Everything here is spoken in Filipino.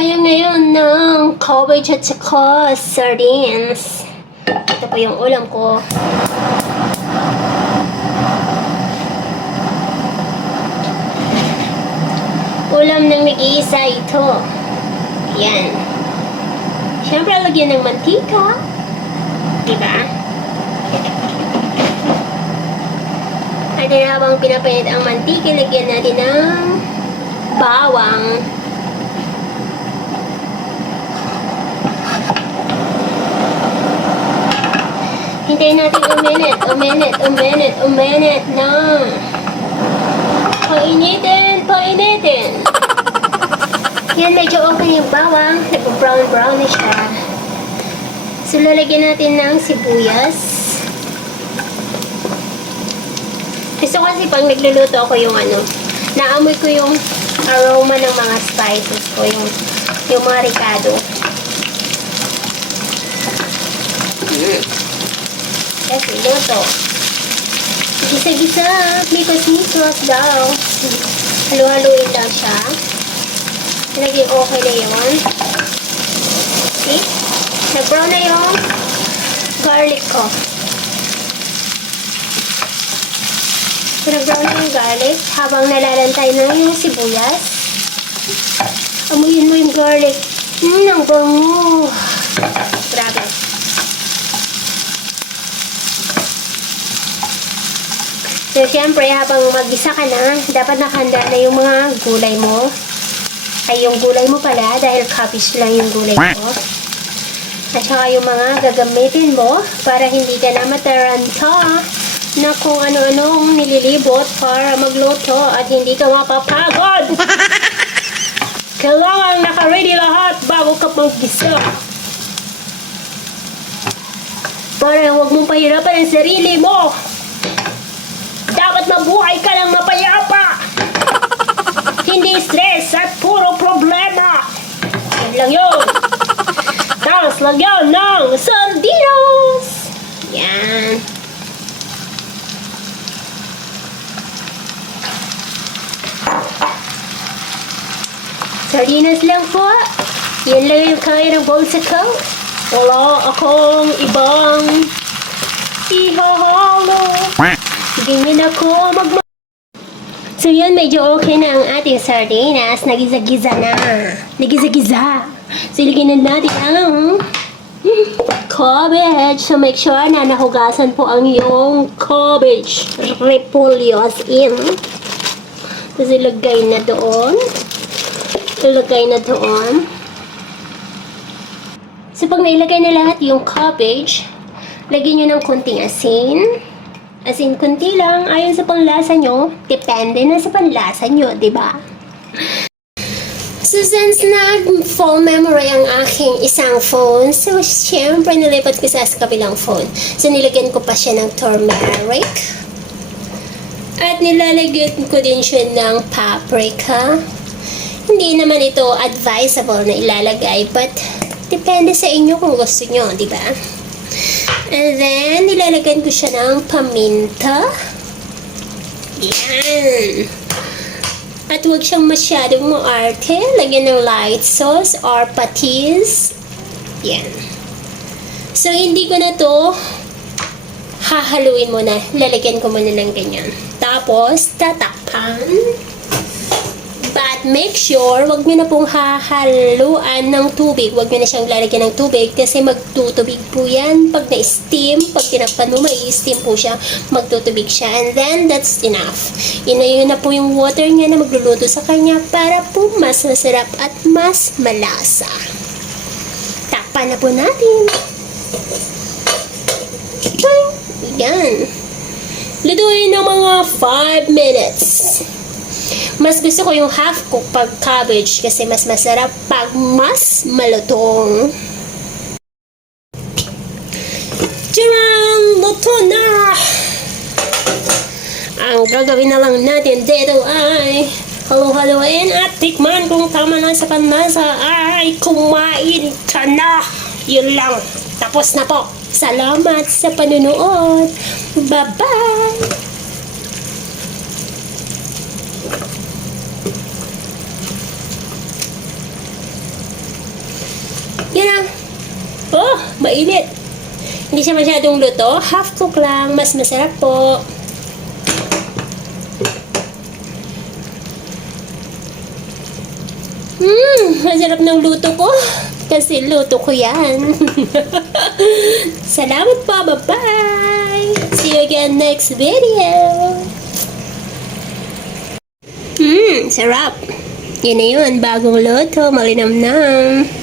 tayo ngayon ng cabbage at saka sardines. Ito po yung ulam ko. Ulam ng nag-iisa ito. Yan. Siyempre, lagyan ng mantika. Diba? At habang pinapainit ang mantika, lagyan natin ng bawang. Hintayin natin uminit na. Painitin. Yan, medyo okay yung bawang. Nag-brown na siya. So, lalagyan natin ng sibuyas. Gusto ko kasi pag nagluluto ako yung naamoy ko yung aroma ng mga spices ko, yung mga ricado. Kasi luto. Gisa-gisa. Mikos daw. Halu-haluin lang siya. Naging okay na yun. See? Nag-brown na yung garlic ko. So, nag-brown na yung garlic habang nalalantay na yung sibuyas. Amuyin mo yung garlic. Ang bango. Grabe. So, syempre, habang mag-isa ka na, dapat nakahanda na yung mga gulay mo. Ay, yung gulay mo pala, dahil cabbage lang yung gulay mo. At saka yung mga gagamitin mo para hindi ka na mataranta na kung ano-anong nililibot para magluto at hindi ka mapapagod. Kailangan naka-ready lahat bago ka mag-gisa. Para huwag mong pahirapan ang sarili mo. Dapat mabuhay ka lang mapayapa. Hindi stress at puro problema. Yan lang yun. Tapos lagyan ng sardinas. Yan. Sardinas lang po. Yan lang yung kaya ng bolsa ko. Wala akong ibang ihahalo. Ganyan ako So yun, medyo okay na ang ating sardinas. Nagiza-giza na. So ilagyan na natin ang cabbage. So make sure na nahugasan po ang iyong cabbage. Repolyo as in. Tapos ilagay na doon. So pag nailagay na lahat yung cabbage, lagyan nyo ng konting asin. As in, kunti lang, ayon sa panglasa nyo. Depende na sa panlasa nyo, diba? So, since nag-full memory ang aking isang phone, so, syempre, nilipat ko sa kabilang phone. So, nilagyan ko pa siya ng turmeric. At nilalagyan ko din siya ng paprika. Hindi naman ito advisable na ilalagay, but depende sa inyo kung gusto nyo, diba? And then, nilalagyan ko siya ng paminta. Yan. At huwag siyang masyadong maarte. Lagyan ng light sauce or patis. Yan. So, hindi ko na to hahaluin muna. Lalagyan ko muna ng ganyan. Tapos, tatakpan. But make sure, wag nyo na pong hahaluan ng tubig. Wag nyo na siyang lalagyan ng tubig kasi magtutubig po yan. Pag na-steam, pag tinakpan mo, mai-steam po siya, magtutubig siya. And then, that's enough. Yun na po yung water niya na magluluto sa kanya para po mas masarap at mas malasa. Takpan na po natin. Yan. Lutuin ng mga 5 minutes. Mas gusto ko yung half cook pag cabbage kasi mas masarap pag mas malutong. Tiyang! Luto na! Ang gagawin na lang natin dito ay halu-haluin at tikman kung tama na sa panlasa ay kumain ka na! Yun lang. Tapos na po. Salamat sa panunood. Bye-bye! mainit. Hindi siya masyadong luto. Half cook lang. Mas masarap po. Masarap ng luto ko. Kasi luto ko yan. Salamat po. Bye-bye. See you again next video. Sarap. Yun na yun. Bagong luto. Malinamnam.